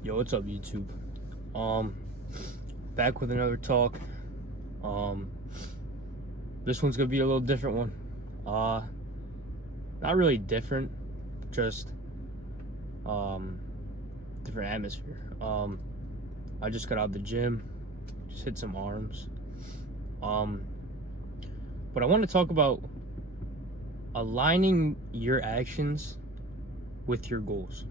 Yo, what's up, YouTube? Back with another talk. Um, this one's gonna be a little different one. Not really different, just different atmosphere. I just got out of the gym, just hit some arms. But I want to talk about aligning your actions with your goals.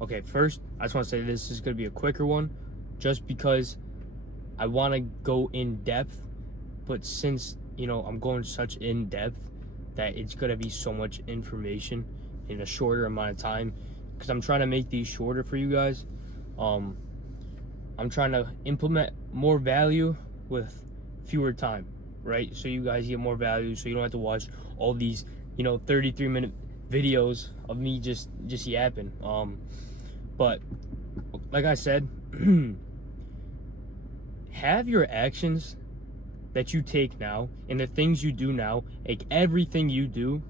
Okay, first, I just want to say this is going to be a quicker one just because I want to go in depth. But since, I'm going such in depth that it's going to be so much information in a shorter amount of time because I'm trying to make these shorter for you guys. I'm trying to implement more value with fewer time, right? So you guys get more value so you don't have to watch all these, 33-minute videos of me just yapping. But like I said, have your actions that you take now and the things you do now, like everything you do,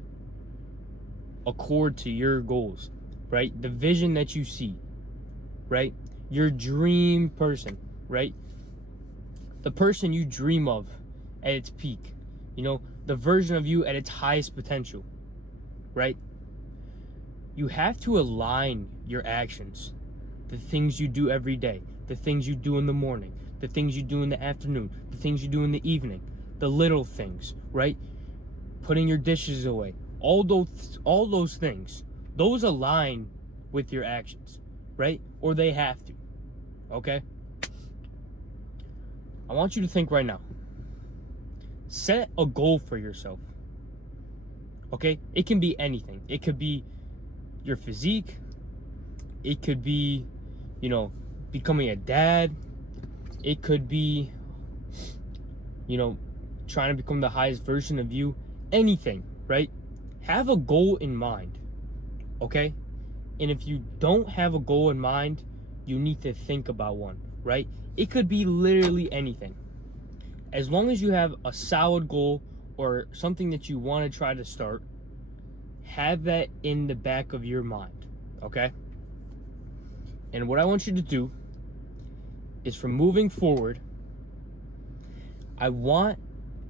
accord to your goals, right? The vision that you see, right? Your dream person, right? The person you dream of at its peak, the version of you at its highest potential, right? You have to align your actions, the things you do every day, the things you do in the morning, the things you do in the afternoon, the things you do in the evening, the little things, right? Putting your dishes away, all those things, those align with your actions, right? Or they have to, okay? I want you to think right now. Set a goal for yourself, okay? It can be anything. It could be your physique. It could be, becoming a dad. It could be, trying to become the highest version of you. Anything, right? Have a goal in mind, okay? And if you don't have a goal in mind, you need to think about one, right? It could be literally anything. As long as you have a solid goal or something that you want to try to start, have that in the back of your mind, okay? And what I want you to do is, from moving forward, I want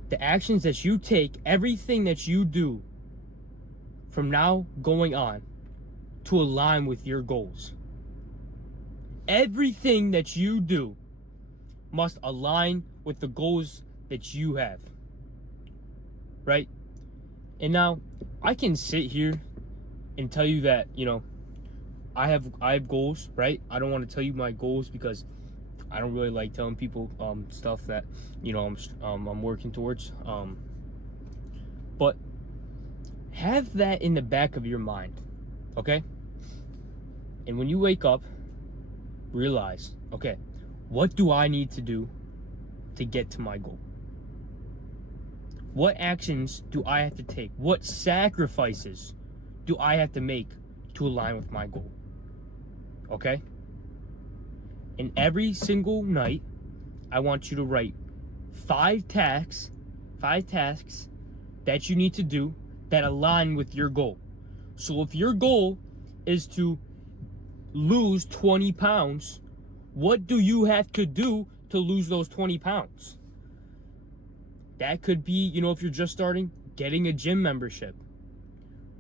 the actions that you take, everything that you do from now going on, to align with your goals. Everything that you do must align with the goals that you have, right? And now I can sit here and tell you that, I have goals, right? I don't want to tell you my goals because I don't really like telling people stuff that, I'm working towards. But have that in the back of your mind, okay? And when you wake up, realize, okay, what do I need to do to get to my goal? What actions do I have to take? What sacrifices do I have to make to align with my goal? Okay? And every single night, I want you to write 5 tasks that you need to do that align with your goal. So if your goal is to lose 20 pounds, what do you have to do to lose those 20 pounds? That could be, if you're just starting, getting a gym membership.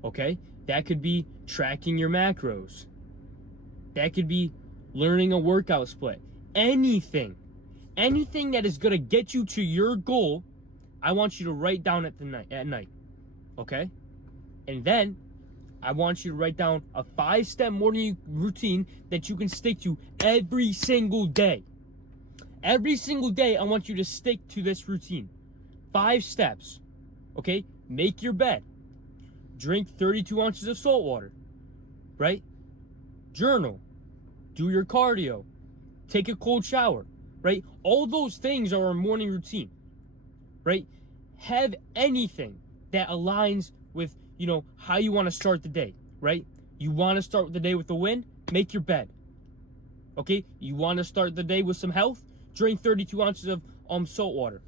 Okay? That could be tracking your macros. That could be learning a workout split. Anything that is going to get you to your goal, I want you to write down at night. Okay? And then I want you to write down a 5-step morning routine that you can stick to every single day. Every single day, I want you to stick to this routine. 5 steps. Okay? Make your bed. Drink 32 ounces of salt water. Right? Journal. Do your cardio. Take a cold shower. Right? All those things are a morning routine. Right? Have anything that aligns with, how you want to start the day. Right? You want to start the day with a win? Make your bed. Okay? You want to start the day with some health? Drink 32 ounces of salt water.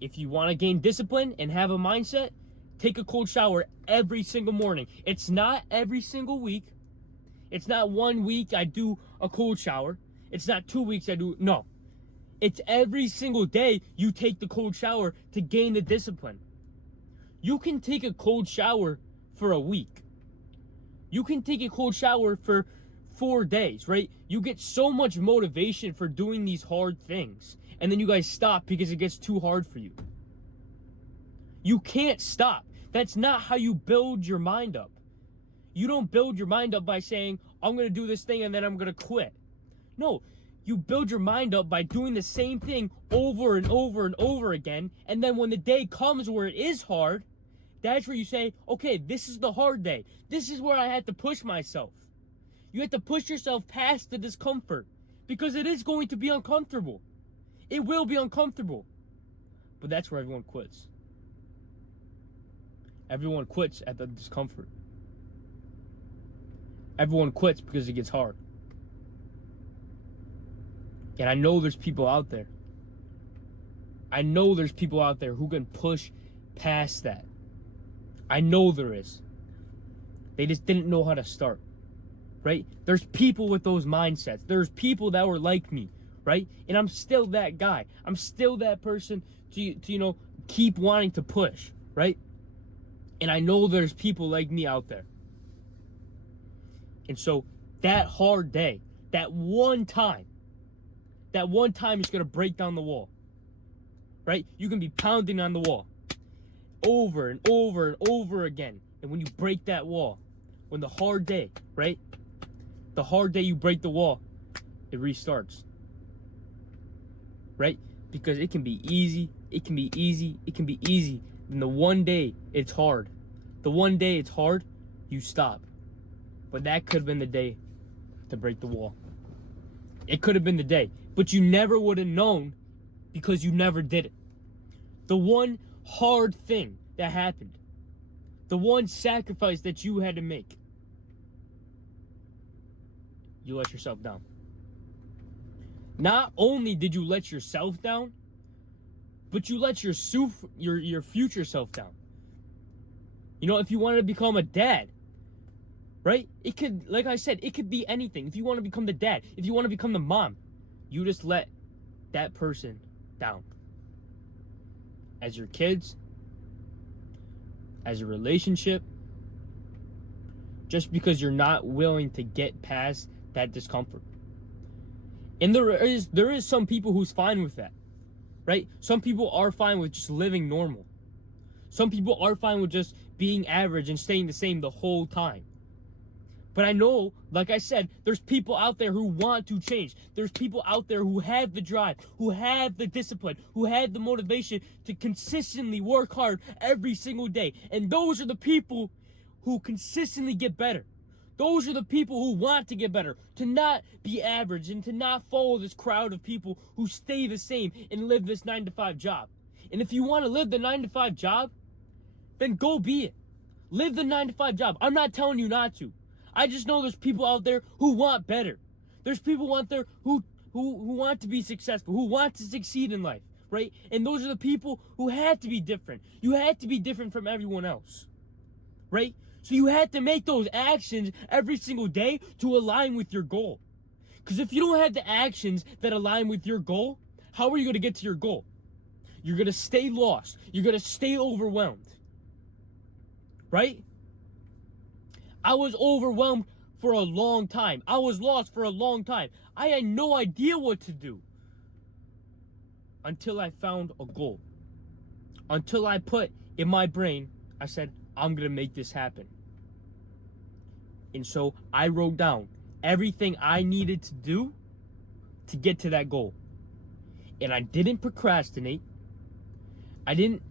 If you want to gain discipline and have a mindset, take a cold shower every single morning. It's not every single week. It's not 1 week I do a cold shower. It's not 2 weeks I do. No. It's every single day you take the cold shower to gain the discipline. You can take a cold shower for a week. You can take a cold shower for 4 days, right? You get so much motivation for doing these hard things, and then you guys stop because it gets too hard for you. You can't stop. That's not how you build your mind up. You don't build your mind up by saying, I'm going to do this thing and then I'm going to quit. No, you build your mind up by doing the same thing over and over and over again, and then when the day comes where it is hard, that's where you say, okay, this is the hard day. This is where I had to push myself. You have to push yourself past the discomfort because it is going to be uncomfortable. It will be uncomfortable. But that's where everyone quits. Everyone quits at the discomfort. Everyone quits because it gets hard. And I know there's people out there. I know there's people out there who can push past that. I know there is. They just didn't know how to start, right? There's people with those mindsets. There's people that were like me, right? And I'm still that guy. I'm still that person to keep wanting to push, right? And I know there's people like me out there. And so that hard day, that one time is going to break down the wall, right? You can be pounding on the wall over and over and over again. And when you break that wall, when the hard day, right? The hard day you break the wall, it restarts, right? Because it can be easy, it can be easy, it can be easy. And the one day it's hard, you stop. But that could have been the day to break the wall. It could have been the day. But you never would have known because you never did it. The one hard thing that happened, the one sacrifice that you had to make, you let yourself down. Not only did you let yourself down, but you let your future self down. If you wanted to become a dad, right? It could, like I said, it could be anything. If you want to become the dad, if you want to become the mom, you just let that person down. As your kids, as a relationship, just because you're not willing to get past that discomfort. And there is some people who's fine with that, right? Some people are fine with just living normal. Some people are fine with just being average and staying the same the whole time. But I know, like I said, there's people out there who want to change. There's people out there who have the drive, who have the discipline, who have the motivation to consistently work hard every single day. And those are the people who consistently get better. Those are the people who want to get better, to not be average and to not follow this crowd of people who stay the same and live this 9-to-5 job. And if you want to live the 9-to-5 job, then go be it. Live the 9-to-5 job. I'm not telling you not to. I just know there's people out there who want better. There's people out there who want to be successful, who want to succeed in life, right? And those are the people who had to be different. You had to be different from everyone else, right? So you had to make those actions every single day to align with your goal. Because if you don't have the actions that align with your goal, how are you going to get to your goal? You're going to stay lost. You're going to stay overwhelmed, right? I was overwhelmed for a long time. I was lost for a long time. I had no idea what to do until I found a goal. Until I put in my brain, I said, I'm going to make this happen. And so I wrote down everything I needed to do to get to that goal. And I didn't procrastinate. I didn't,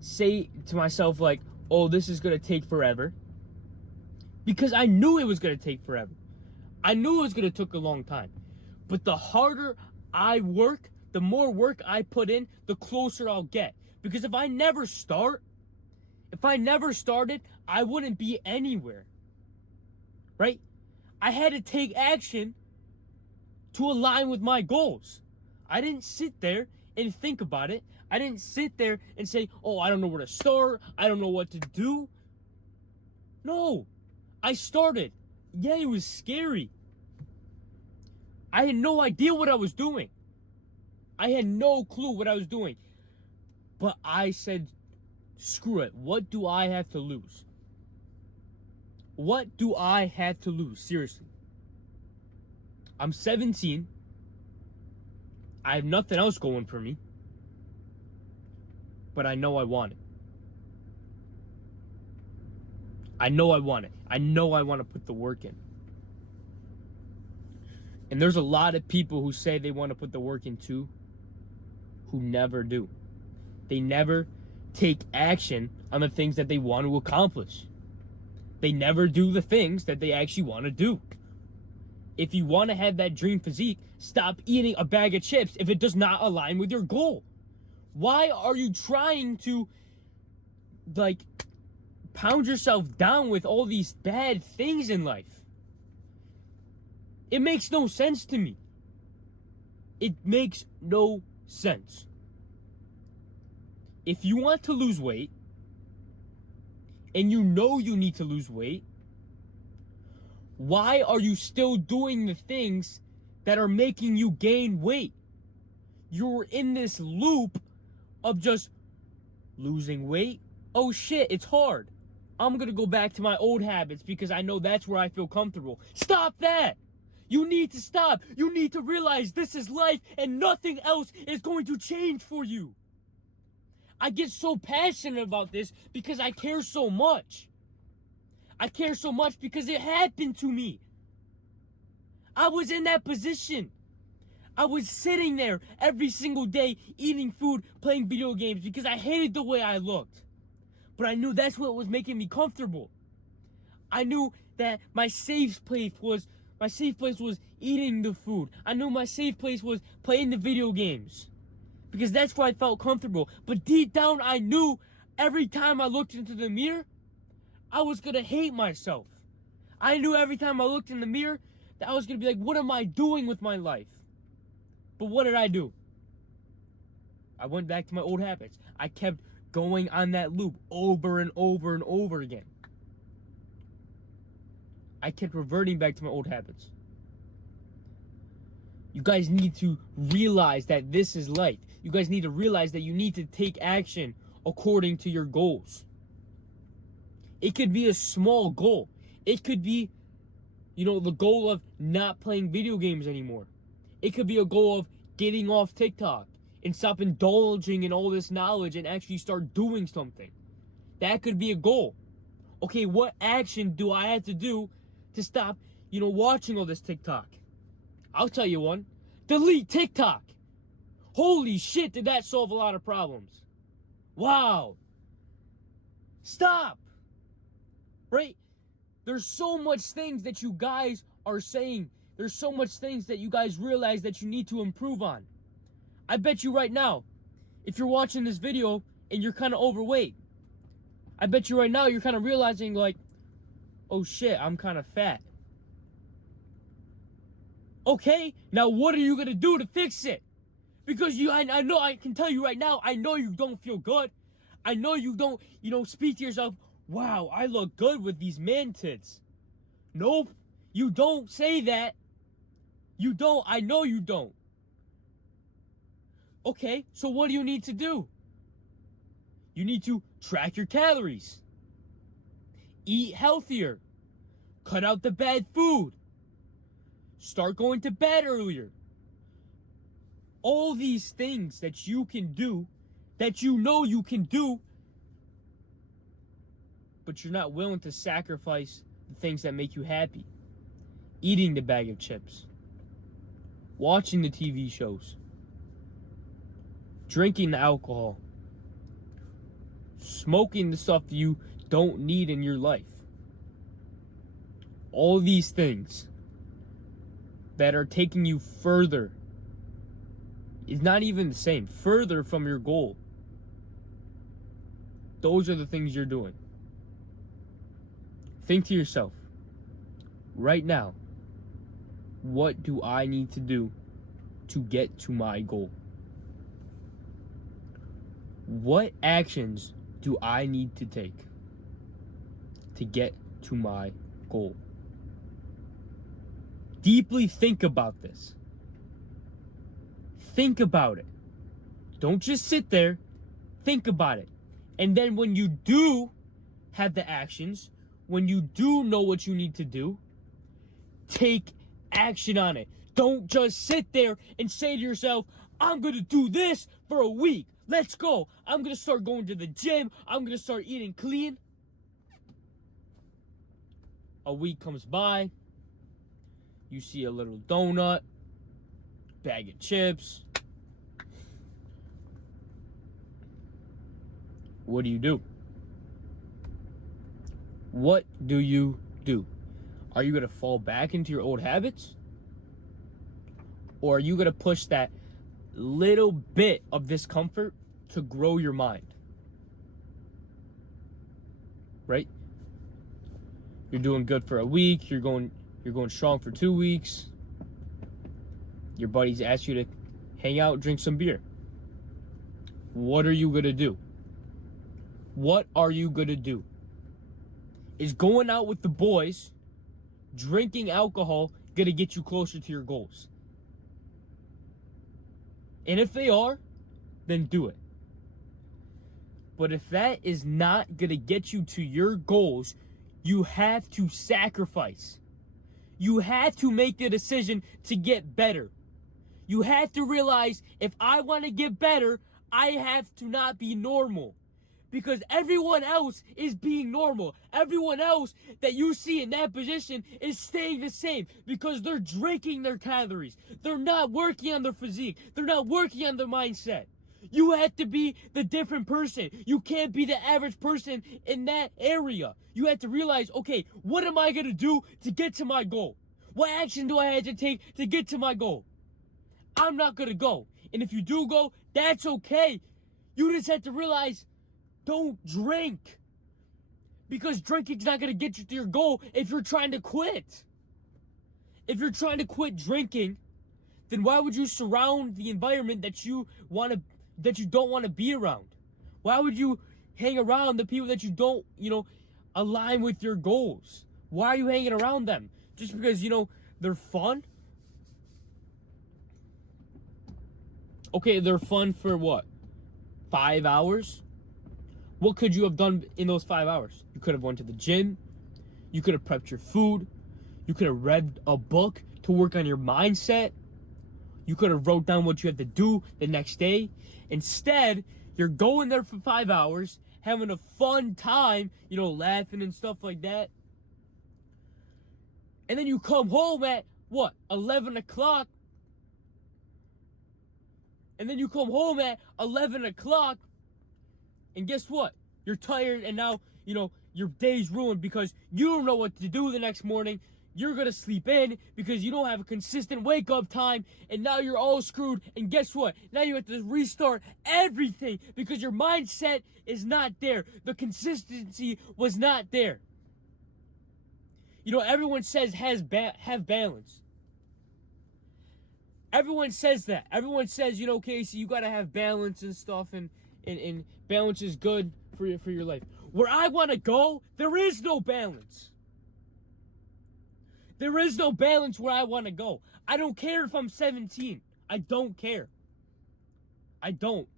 say to myself like, oh, this is going to take forever. Because I knew it was going to take forever. I knew it was going to take a long time. But the harder I work, the more work I put in, the closer I'll get. Because if I never started, I wouldn't be anywhere. Right? I had to take action to align with my goals. I didn't sit there and think about it. I didn't sit there and say, oh, I don't know where to start. I don't know what to do. No. I started. Yeah, it was scary. I had no idea what I was doing. I had no clue what I was doing. But I said, screw it. What do I have to lose? What do I have to lose? Seriously. I'm 17. I have nothing else going for me. But I know I want it. I know I want it. I know I want to put the work in. And there's a lot of people who say they want to put the work in too, who never do. They never take action on the things that they want to accomplish. They never do the things that they actually want to do. If you want to have that dream physique, stop eating a bag of chips if it does not align with your goal. Why are you trying to, like, pound yourself down with all these bad things in life? It makes no sense to me. It makes no sense. If you want to lose weight, and you know you need to lose weight, why are you still doing the things that are making you gain weight? You're in this loop of just losing weight. Oh shit, it's hard. I'm gonna go back to my old habits because I know that's where I feel comfortable. Stop that! You need to stop. You need to realize this is life and nothing else is going to change for you. I get so passionate about this because I care so much. I care so much because it happened to me. I was in that position. I was sitting there every single day eating food, playing video games because I hated the way I looked. But I knew that's what was making me comfortable. I knew that my safe place was eating the food. I knew my safe place was playing the video games. Because that's where I felt comfortable. But deep down, I knew every time I looked into the mirror, I was going to hate myself. I knew every time I looked in the mirror that I was going to be like, what am I doing with my life? But what did I do? I went back to my old habits. I kept going on that loop over and over and over again. I kept reverting back to my old habits. You guys need to realize that this is life. You guys need to realize that you need to take action according to your goals. It could be a small goal. It could be, the goal of not playing video games anymore. It could be a goal of getting off TikTok and stop indulging in all this knowledge and actually start doing something. That could be a goal. Okay, what action do I have to do to stop, watching all this TikTok? I'll tell you one. Delete TikTok. Holy shit, did that solve a lot of problems. Wow. Stop. Right? There's so much things that you guys are saying. There's so much things that you guys realize that you need to improve on. I bet you right now, if you're watching this video and you're kind of overweight, I bet you right now you're kind of realizing like, oh shit, I'm kind of fat. Okay, now what are you going to do to fix it? Because I know, I can tell you right now, I know you don't feel good. I know you don't, speak to yourself, wow, I look good with these man tits. Nope, you don't say that. You don't, I know you don't. Okay, so what do you need to do? You need to track your calories. Eat healthier. Cut out the bad food. Start going to bed earlier. All these things that you can do, that you know you can do, but you're not willing to sacrifice the things that make you happy. Eating the bag of chips. Watching the TV shows. Drinking the alcohol. Smoking the stuff you don't need in your life. All these things that are taking you further. It's not even the same. Further from your goal. Those are the things you're doing. Think to yourself, right now, what do I need to do to get to my goal? What actions do I need to take to get to my goal? deeply think about this. Think about it. Don't just sit there. Think about it. And then when you do have the actions, when you do know what you need to do, take action on it. Don't just sit there and say to yourself, I'm going to do this for a week. Let's go. I'm going to start going to the gym. I'm going to start eating clean. A week comes by. You see a little donut, bag of chips. What do? What do you do? Are you going to fall back into your old habits? Or are you going to push that little bit of discomfort to grow your mind? Right? You're doing good for a week. You're going strong for 2 weeks. Your buddies ask you to hang out, drink some beer. What are you going to do? What are you going to do? Is going out with the boys, drinking alcohol, going to get you closer to your goals? And if they are, then do it. But if that is not going to get you to your goals, you have to sacrifice. You have to make the decision to get better. You have to realize, if I want to get better, I have to not be normal. Because everyone else is being normal. Everyone else that you see in that position is staying the same because they're drinking their calories. They're not working on their physique. They're not working on their mindset. You have to be the different person. You can't be the average person in that area. You have to realize, okay, what am I going to do to get to my goal? What action do I have to take to get to my goal? I'm not going to go. And if you do go, that's okay. You just have to realize, don't drink. Because drinking's not going to get you to your goal if you're trying to quit. If you're trying to quit drinking, then why would you surround the environment that you don't want to be around? Why would you hang around the people that you don't, align with your goals? Why are you hanging around them? Just because, they're fun? Okay, they're fun for what? 5 hours? What could you have done in those 5 hours? You could have went to the gym. You could have prepped your food. You could have read a book to work on your mindset. You could have wrote down what you have to do the next day. Instead, you're going there for 5 hours, having a fun time, laughing and stuff like that. And then you come home at, 11 o'clock? And then you come home at 11 o'clock, and guess what? You're tired, and now, your day's ruined because you don't know what to do the next morning. You're going to sleep in because you don't have a consistent wake-up time, and now you're all screwed. And guess what? Now you have to restart everything because your mindset is not there. The consistency was not there. Everyone says have balance. Everyone says that. Everyone says, Casey, you got to have balance and stuff, and balance is good for your life. Where I want to go, there is no balance. There is no balance where I want to go. I don't care if I'm 17. I don't care. I don't.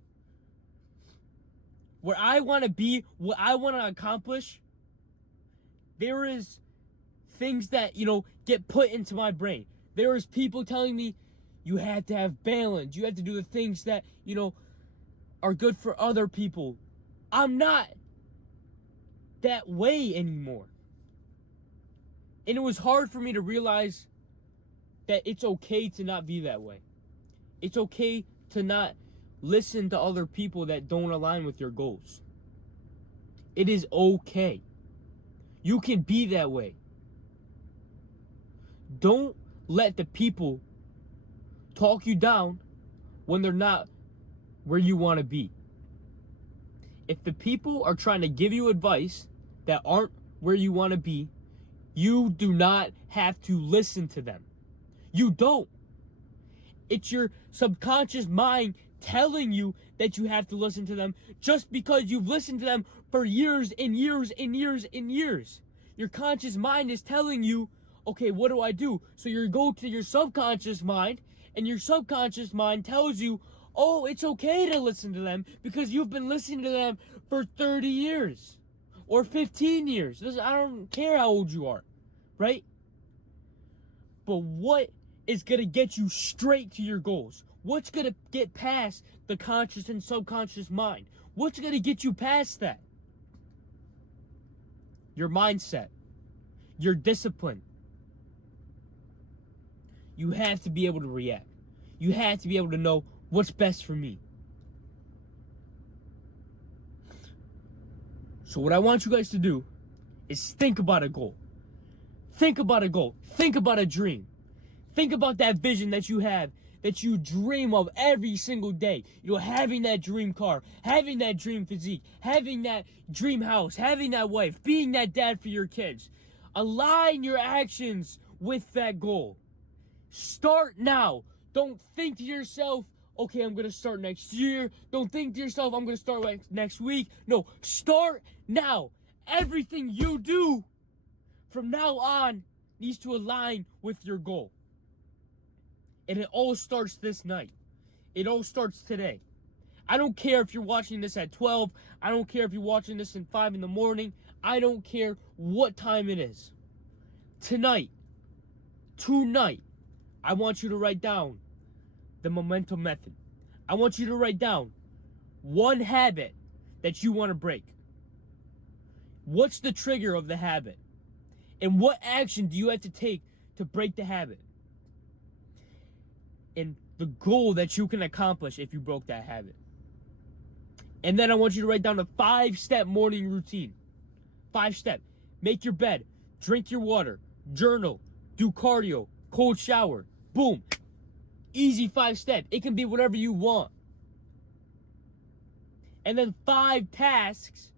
Where I want to be, what I want to accomplish, there is things that, get put into my brain. There is people telling me, you have to have balance. You have to do the things that, are good for other people. I'm not that way anymore. And it was hard for me to realize that it's okay to not be that way. It's okay to not listen to other people that don't align with your goals. It is okay. You can be that way. Don't let the people talk you down when they're not where you want to be. If the people are trying to give you advice that aren't where you want to be, you do not have to listen to them. You don't. It's your subconscious mind telling you that you have to listen to them just because you've listened to them for years and years and years and years. Your conscious mind is telling you, Okay, what do I do? So you go to your subconscious mind, and your subconscious mind tells you, oh, it's okay to listen to them because you've been listening to them for 30 years or 15 years. I don't care how old you are, right? But what is going to get you straight to your goals? What's going to get past the conscious and subconscious mind? What's going to get you past that? Your mindset, your discipline. You have to be able to react. You have to be able to know what's best for me. So what I want you guys to do is think about a goal. Think about a goal. Think about a dream. Think about that vision that you have, that you dream of every single day. You know, having that dream car, having that dream physique, having that dream house, having that wife, being that dad for your kids. Align your actions with that goal. Start now. Don't think to yourself, okay, I'm going to start next year. Don't think to yourself, I'm going to start next week. No, start now. Everything you do from now on needs to align with your goal. And it all starts this night. It all starts today. I don't care if you're watching this at 12. I don't care if you're watching this at 5 in the morning. I don't care what time it is. Tonight, I want you to write down the momentum method. I want you to write down one habit that you want to break. What's the trigger of the habit? And what action do you have to take to break the habit? And the goal that you can accomplish if you broke that habit. And then I want you to write down a 5-step morning routine. 5-step. Make your bed. Drink your water. Journal. Do cardio. Cold shower. Boom. Easy 5-step. It can be whatever you want. And then 5 tasks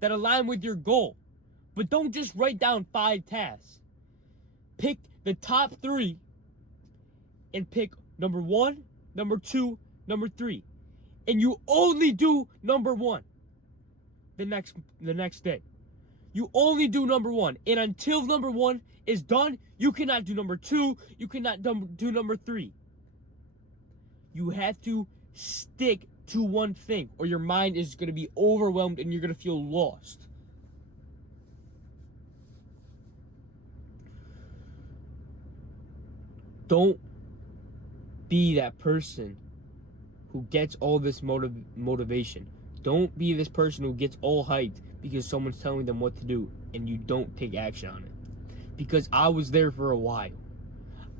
that align with your goal. But don't just write down 5 tasks. Pick the top 3 and pick number 1, number 2, number 3. And you only do number 1 the next day. You only do number 1. And until number 1 is done, you cannot do number 2. You cannot do number 3. You have to stick to one thing, or your mind is going to be overwhelmed and you're going to feel lost. Don't be that person who gets all this motivation. Don't be this person who gets all hyped because someone's telling them what to do and you don't take action on it. Because I was there for a while.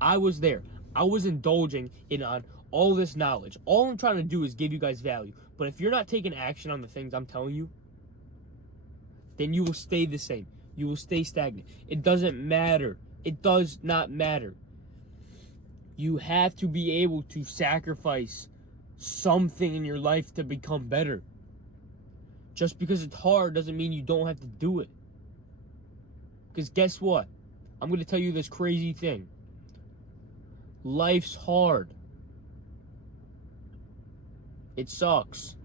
I was there. I was indulging on all this knowledge. All I'm trying to do is give you guys value. But if you're not taking action on the things I'm telling you, then you will stay the same. You will stay stagnant. It doesn't matter. It does not matter. You have to be able to sacrifice something in your life to become better. Just because it's hard doesn't mean you don't have to do it. Because guess what? I'm going to tell you this crazy thing. Life's hard. It sucks.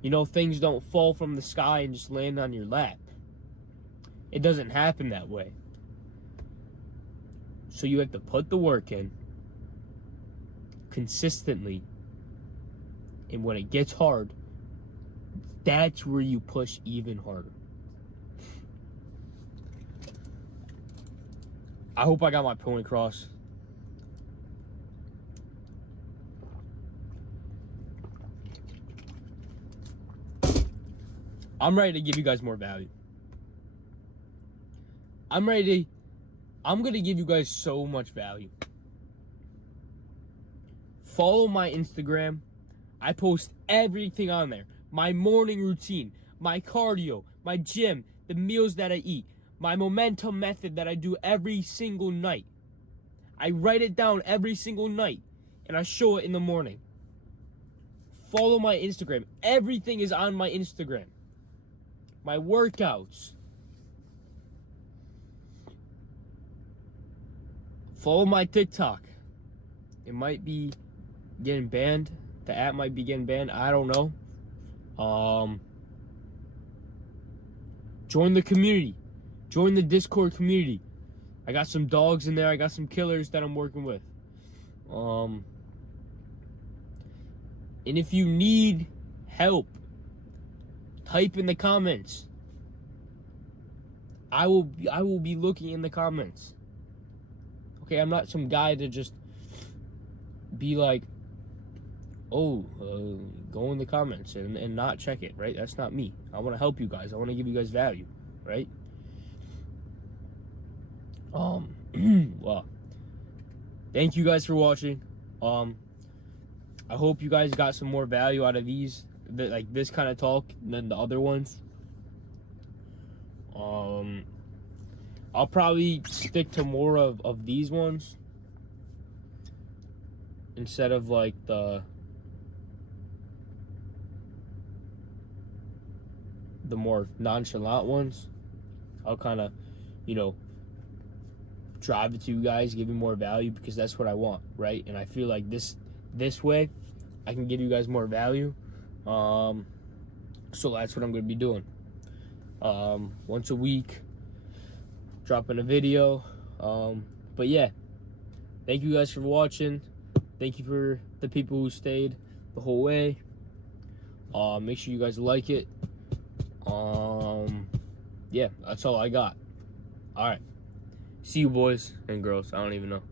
You know, things don't fall from the sky and just land on your lap. It doesn't happen that way. So you have to put the work in consistently. And when it gets hard, that's where you push even harder. I hope I got my point across. I'm ready to give you guys more value. I'm going to give you guys so much value. Follow my Instagram. I post everything on there. My morning routine, my cardio, my gym, the meals that I eat, my momentum method that I do every single night. I write it down every single night and I show it in the morning. Follow my Instagram. Everything is on my Instagram. My workouts. Follow my TikTok. It might be getting banned. The app might be getting banned. I don't know. Join the community. Join the Discord community. I got some dogs in there. I got some killers that I'm working with. And if you need help, type in the comments. I will be looking in the comments. Okay, I'm not some guy to just be like, oh, go in the comments and not check it, right? That's not me. I want to help you guys. I want to give you guys value, right? Well, thank you guys for watching. I hope you guys got some more value out of these, like this kind of talk, than the other ones. I'll probably stick to more of these ones instead of like the more nonchalant ones. I'll kind of, drive it to you guys, give you more value, because that's what I want, right? And I feel like this way I can give you guys more value. So that's what I'm going to be doing. Once a week, dropping a video. But yeah, thank you guys for watching. Thank you for the people who stayed the whole way. Make sure you guys like it. Yeah, that's all I got. All right. See you boys and girls. I don't even know.